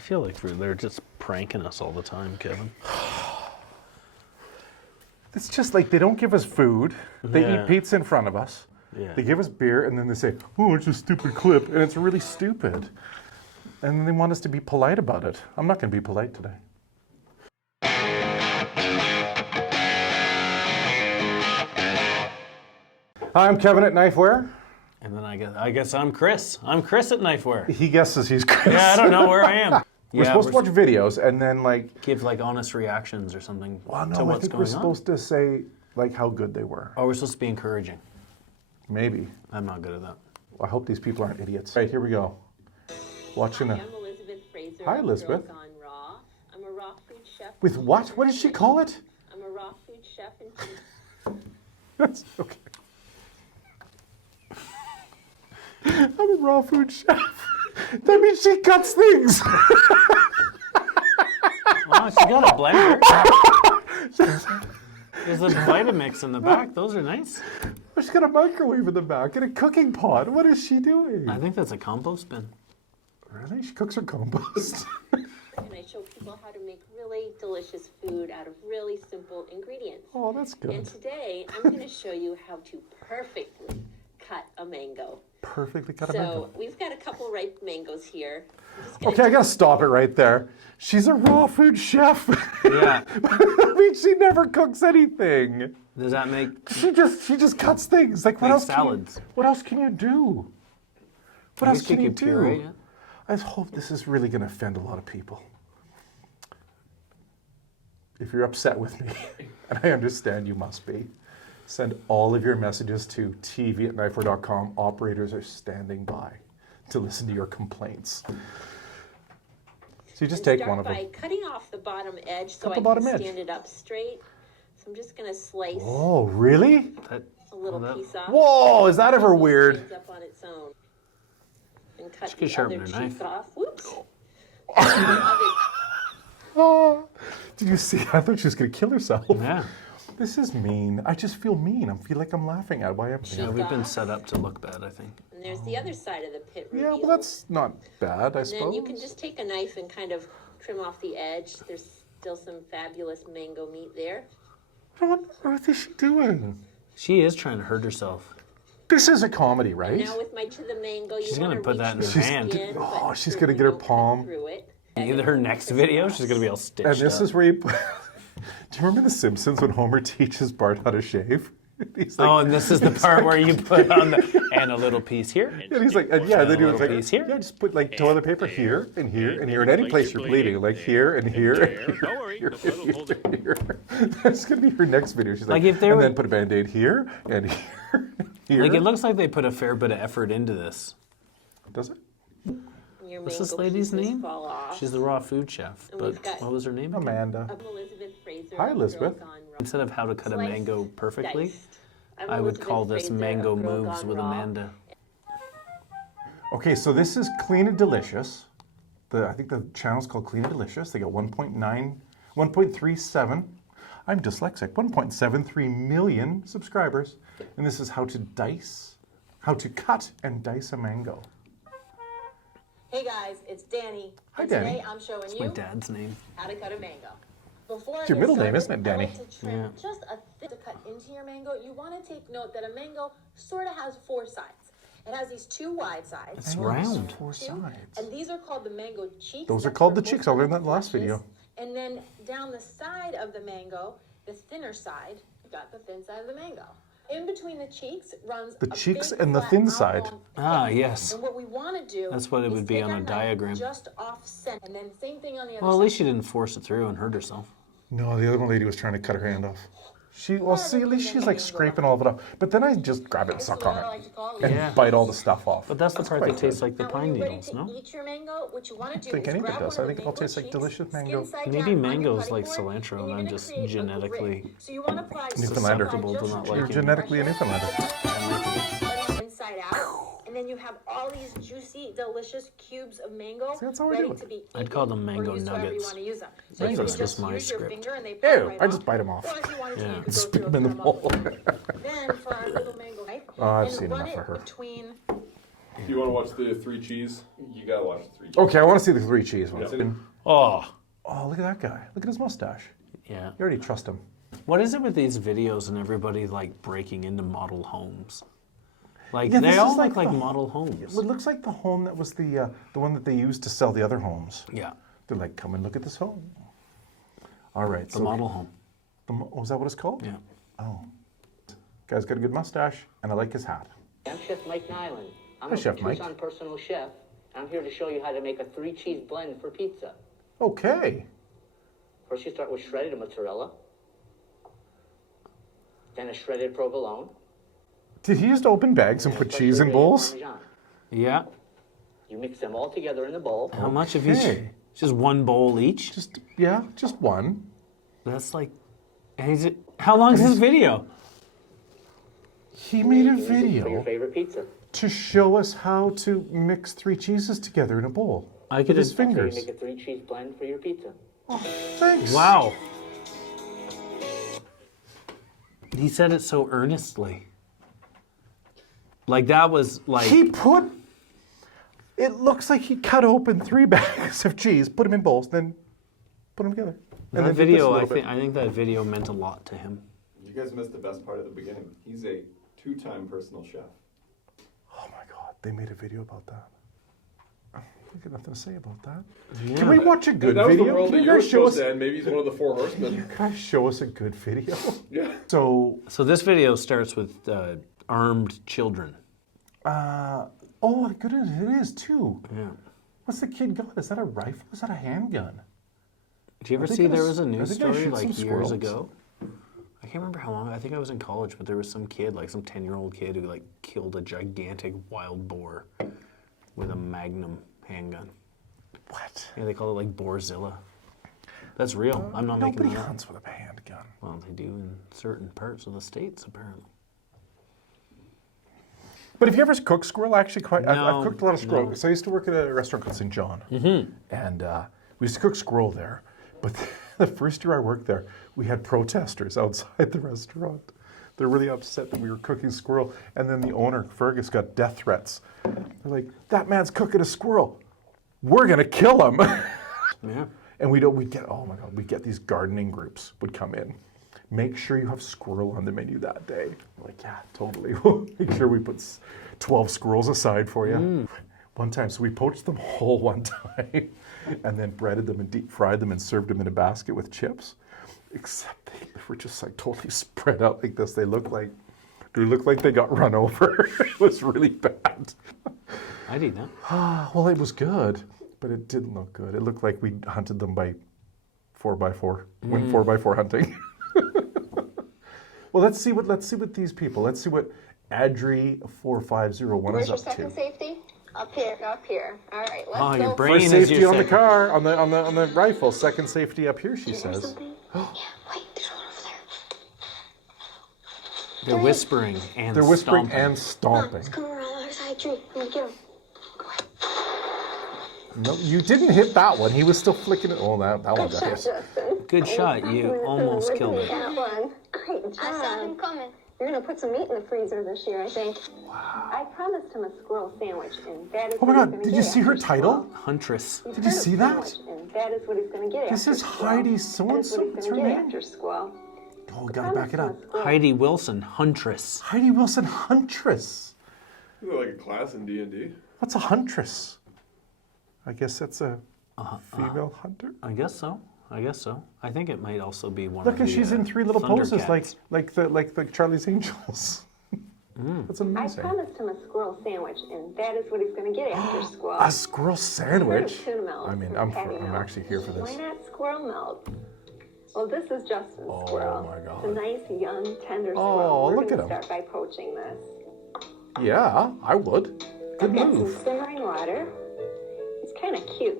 feel like they're just pranking us all the time, Kevin. It's just like they don't give us food. They Yeah. eat pizza in front of us. Yeah. They give us beer, and then they say, "Oh, it's a stupid clip," and it's really stupid. And then they want us to be polite about it. I'm not going to be polite today. Hi, I'm Kevin at Knifewear. And then I guess I'm Chris. I'm Chris at Knifewear. He guesses he's Chris. Yeah, I don't know where I am. We're supposed to watch videos and then give like honest reactions or something well, no, to what's I think going we're on. supposed to say like how good they were. Oh, we're supposed to be encouraging. Maybe. I'm not good at that. I hope these people aren't idiots. Right, here we go. Watching I'm Elizabeth Fraser. Hi, Elizabeth. Gone Raw. I'm a raw food chef. With what? What did she call it? I'm a raw food chef and That's okay. I'm a raw food chef. That means she cuts things. Wow, she got a blender. There's a Vitamix in the back. Those are nice. She's got a microwave in the back and a cooking pot. What is she doing? I think that's a compost bin. Really? She cooks her compost. and I show people how to make really delicious food out of really simple ingredients. Oh, that's good. And today I'm going to show you how to perfectly cut a mango. Perfectly cut a So mango. we've got a couple ripe mangoes here. Okay, I gotta stop it right there. She's a raw food chef. Yeah. I mean, she never cooks anything. Does that make She just cuts things. Like what Make else? salads. What else can you do? What else can you do? puree it? I hope this is really going to offend a lot of people. If you're upset with me, and I understand you must be, send all of your messages to tv@knifewear.com. Operators are standing by to listen to your complaints. So you just take one of them. Start by cutting off the bottom edge so Cut the I bottom can edge. stand it up straight. So I'm just going to slice Oh, really? a little piece off. Whoa, is that ever weird? Ends up on its own. And cut She could the sharpen other her cheek knife. off. Whoops. Oh, did you see? I thought she was going to kill herself. Yeah. This is mean. I just feel mean. I feel like I'm laughing at why I'm Yeah, we've been set up to look bad, I think. And there's the other side of the pit Yeah, reveal. well, that's not bad, I And suppose. then you can just take a knife and kind of trim off the edge. There's still some fabulous mango meat there. What on earth is she doing? She is trying to hurt herself. This is a comedy, right? Now with my to the mango, She's you gonna want to put that in reach her the hand. skin, Oh, but she's certainly gonna get her don't cut palm. through it. In her next video, she's gonna be all stitched And this up. is where you... Do you remember The Simpsons when Homer teaches Bart how to shave? He's like, Oh, and this is the part where you put on the and a little piece here. and he's like, and yeah, then he was little like, piece here. yeah, just put like toilet paper here and here and here, and any place you're bleeding, like here and here and Don't worry, here the blood will hold it. and here. That's gonna be her next video. She's like, Like, if there and were- then put a Band-Aid here and here and here. Like, it looks like they put a fair bit of effort into this. Does it? Your What's this mango lady's pieces name? fall off. She's the raw food chef. And But we've got- what was her name? again? Amanda. I'm Elizabeth Fraser. Hi, Girl Elizabeth. Gone Raw. Instead of how to cut a Sliced, mango perfectly, diced. I'm I would Elizabeth call this Fraser, mango Girl moves Gone with Raw. Amanda. Okay, so this is Clean and Delicious. I think the channel's called Clean and Delicious. They got 1.37. I'm dyslexic. 1.73 million subscribers, and this is how to cut and dice a mango. Hey guys, it's Danny. Hi, and Danny. Today I'm showing My you dad's name. how to cut a mango. Before It's your middle name, isn't it, Danny? I like to trim Yeah. just a thin to cut into your mango. You want to take note that a mango sort of has four sides. It has these two wide sides. It's round. Four Two, sides. and these are called the mango cheeks. Those are That's called where the cheeks. most I of learned the that in the last flesh video. is. And then down the side of the mango, the thinner side, you got the thin side of the mango. In between the cheeks runs The a cheeks big, and the flat thin side. oblong Ah, pit. yes. And what we want to do That's what it is would be take on our a knife diagram. Just off center, and then same thing on the other Well, at side. least she didn't force it through and hurt herself. No, the other one lady was trying to cut her hand off. Well, see, at least she's like scraping all of it off. But then I just grab it and This is suck what on I it like to call and Yeah. bite all the stuff off. But that's the part quite that tastes good. like the Now, pine when you're ready needles, to no? eat your mango, what you want to do think is any of it grab does. one I think of it all the tastes like mango delicious cheeks, mango. skin side Maybe down on your mango's cutting like board, cilantro, and you're I'm gonna just create a genetically grid. So you want to apply Newfoundlander. susceptible to not just You're liking genetically a Newfoundlander. inside out, and then you have all these juicy, delicious cubes of mango See, that's how I ready do it. to be I'd call eaten them or mango used however you nuggets. want to use them. So That's you can just just my use your script. finger and they pop Ew, right I just off. bite them off. Or if you wanted to, Yeah. you could Spit go through them in and the cut 'em bowl. off. Then for our little mango knife, Oh, I've and seen run enough it of her. between If you want to watch the 3 cheese, you gotta watch the 3 cheese. Okay, I want to see the 3 cheese ones. Yeah. Oh, Oh, look at that guy. Look at his mustache. yeah. You already trust him. What is it with these videos and everybody like breaking into model homes? Like Yeah, they this all is look like the- model homes. It looks like the home that was the one that they used to sell the other homes. Yeah, They're like, come and look at this home. All right. the model home. Oh, is that what it's called? Yeah. Oh. Guy's got a good mustache, and I like his hat. I'm Chef Mike Nyland. I'm Hi, a Chef Mike. Tucson personal chef. I'm here to show you how to make a 3 cheese blend for pizza. Okay. First you start with shredded mozzarella, then a shredded provolone. Did he just open bags and then put freshly cheese in grated bowls? Parmesan. Yeah. You mix them all together in the bowl. How much of each? Okay. Just one bowl each. Just one. That's like. And how long is his video? He made a You use it for your video favorite pizza. to show us how to mix 3 cheeses together in a bowl. I could With his have. So you fingers. make a 3 cheese blend for your pizza. Thanks. Wow. He said it so earnestly. Like that was like. He put. It looks like he cut open 3 bags of cheese, put them in bowls, then put them together. And That then did this a video, little bit. I think that video meant a lot to him. You guys missed the best part at the beginning. He's a 2-time personal chef. Oh my God, they made a video about that. I got nothing to say about that. Yeah. Can we watch a good That was video? the world Can that you you were guys show us? supposed to end. Maybe he's one of the 4 horsemen. You guys show us a good video. Yeah. So, So this video starts with armed children. oh my goodness, it is too. Yeah. What's the kid got? Is that a rifle? Is that a handgun? Did you ever I think see it there was- was a I news think I story shoot like some years squirrels. ago? I can't remember how long. I think I was in college, but there was some kid, like some 10-year-old kid, who like killed a gigantic wild boar with a Magnum handgun. What? Yeah, they call it like Boarzilla. That's real. I'm not making Nobody that up. hunts with a handgun. Well, they do in certain parts of the states, apparently. But have you ever cooked squirrel? Actually, I've No, cooked a lot of squirrel. no. So I used to work at a restaurant called St. John, and we used to cook squirrel there. But the first year I worked there, we had protesters outside the restaurant. They're really upset that we were cooking squirrel, and then the owner, Fergus, got death threats. They're like, "That man's cooking a squirrel. We're gonna kill him." Yeah. And we'd get these gardening groups would come in. Make sure you have squirrel on the menu that day. We're like, yeah, totally. We'll make sure we put 12 squirrels aside for you. One time, so we poached them whole one time and then breaded them and deep fried them and served them in a basket with chips. Except they were just like totally spread out like this. They looked like they got run over. It was really bad. I'd eat that. Well, it was good, but it didn't look good. It looked like we hunted them by 4x4. Went 4x4 hunting. Well, let's see what these people. Let's see what Adri4501 Where's is your up second to. safety? Up here, up here. All right, let's Oh, go. your brain First is safety your on the second. car, on the rifle. Second safety up here, she says. Something? Yeah, wait, there's one over there. They're whispering and They're whispering stomping. and stomping. Let's come around the other side tree. I'm gonna get him. No, you didn't hit that one. He was still flicking it. Oh, that one got hit. Justin. Good shot. You almost killed it. That one. Great job. I saw him coming. You're gonna put some meat in the freezer this year, I think. Wow. I promised him a squirrel sandwich, and that is Oh my what he's God, gonna did get you see her after title? squirrel. Huntress. He's Did you heard of see that? sandwich, and that is what he's gonna get This after is squirrel. Heidi That is so-and-so. what he's What's gonna her get name? after squirrel. Oh, we gotta back it up. Heidi Wilson, Huntress. Heidi Wilson, huntress. Isn't that like a class in D&D? What's a huntress? I guess that's a female hunter. I guess so. I think it might also be one Look, of and the, she's in 3 little poses, Thundercats. like the Charlie's Angels. That's I amazing. promised him a squirrel sandwich, and that is what he's gonna get after squirrel. A squirrel sandwich. Tuna melt I mean, or I'm patty melt. actually here for Why this. not squirrel melt? Well, this is Justin's squirrel. my God. It's a nice, young, tender Oh, squirrel. We're look gonna at him. start by poaching this. Yeah, I would. Good I've got some move. simmering water. He's kind of cute.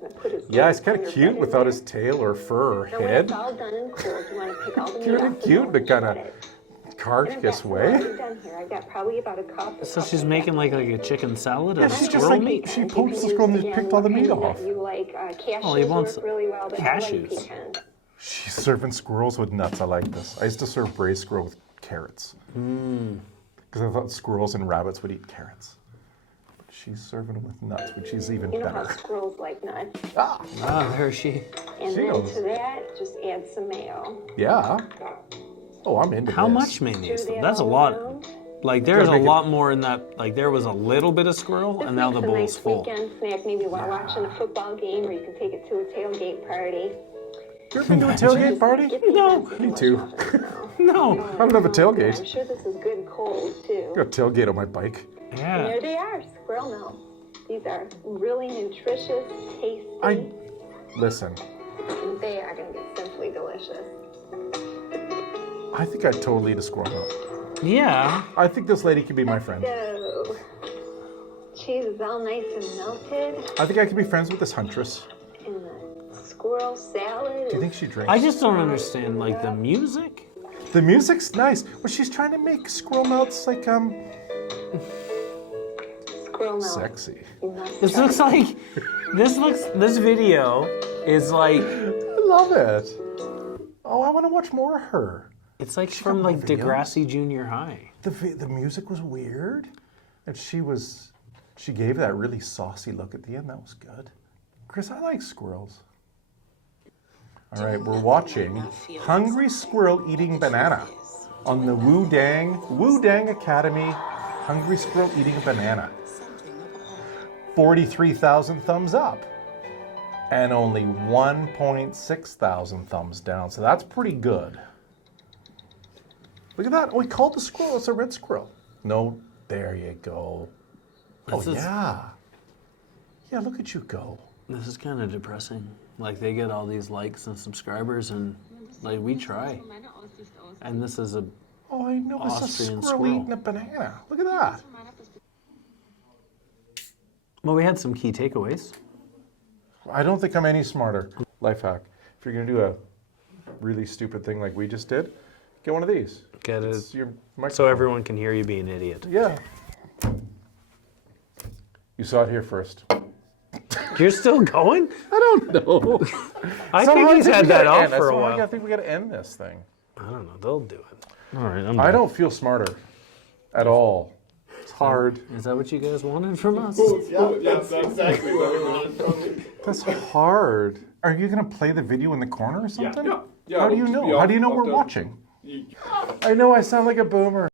I'm gonna put his Yeah, he's tender kind of bed cute in without there. his tail or fur or Now, when head. it's all done and cooled, you want to pick all the meat Cute off and the cute, bone but and kind shred of it. carved And I've this got some way. already done here. I've got probably about a cup. So she's making like a chicken salad Yeah, of she's just squirrel like meat. she You poached can the use, squirrel and again, picked all the what meat kind off. that you like. Cashews Oh, he wants work really well, but I cashews. like pecans. She's serving squirrels with nuts. I like this. I used to serve braised squirrel with carrots. Because I thought squirrels and rabbits would eat carrots. She's serving them with nuts, which is even You know how better. squirrels like nuts. Ah, Ah, there she. And She then knows. to that, just add some mayo. yeah. Oh, I'm into How this. much mayonnaise? Stir that That's a all lot. around. Like there's a Gotta make it- lot more in that. Like there was a little bit of squirrel, This and now makes the a bowl's nice full. weekend snack, maybe while watching a football game, or you can take it to a tailgate party. You ever been to a tailgate party? Get the No. essence of Me what's too. on it now. No. I don't have a I'm tailgate. sure this is good and cold too. I got a tailgate on my bike. And Yeah. there they are, squirrel milk. These are really nutritious, tasty, Listen, and they are going to be simply delicious. I think I'd totally eat a squirrel milk. Yeah. I think this lady could be my friend. So, cheese is all nice and melted, I think I could be friends with this huntress. and the squirrel salad. Do you think she drinks? I just don't understand like the music. The music's nice, but she's trying to make squirrel melts like Squirrel milk. sexy. You must This try looks it. like. This video is like. I love it. Oh, I want to watch more of her. It's like got from more like videos? Degrassi Junior High. The music was weird, and she gave that really saucy look at the end. That was good. Chris, I like squirrels. All right, we're watching Hungry Squirrel Eating Banana on the Wu Dang Academy. Hungry Squirrel Eating a Banana. 43,000 thumbs up, and only 1.6 thousand thumbs down. So that's pretty good. Look at that. Oh, we called the squirrel. It's a red squirrel. No, there you go. This Oh, is- yeah. Yeah, look at you go. This is kind of depressing. Like they get all these likes and subscribers, and like we try, and this is a. Oh, I know. It's a Austrian squirrel squirrel. eating a banana. Look at that. Well, we had some key takeaways. I don't think I'm any smarter. Life hack. If you're going to do a really stupid thing like we just did, get one of these. Get it It's your microphone. so everyone can hear you be an idiot. Yeah. You saw it here first. You're still going? I don't know. I Somehow think he's we had that gotta off end. for a Somehow while. I think we got to end this thing. I don't know. They'll do it. All right. I'm I done. don't feel smarter at all. It's hard. Is that what you guys wanted from us? Yeah, that's exactly what we wanted from you. That's hard. Are you going to play the video in the corner or something? Yeah. How do you it'll just know? be How off- do you know off we're the- watching? You- I know I sound like a boomer.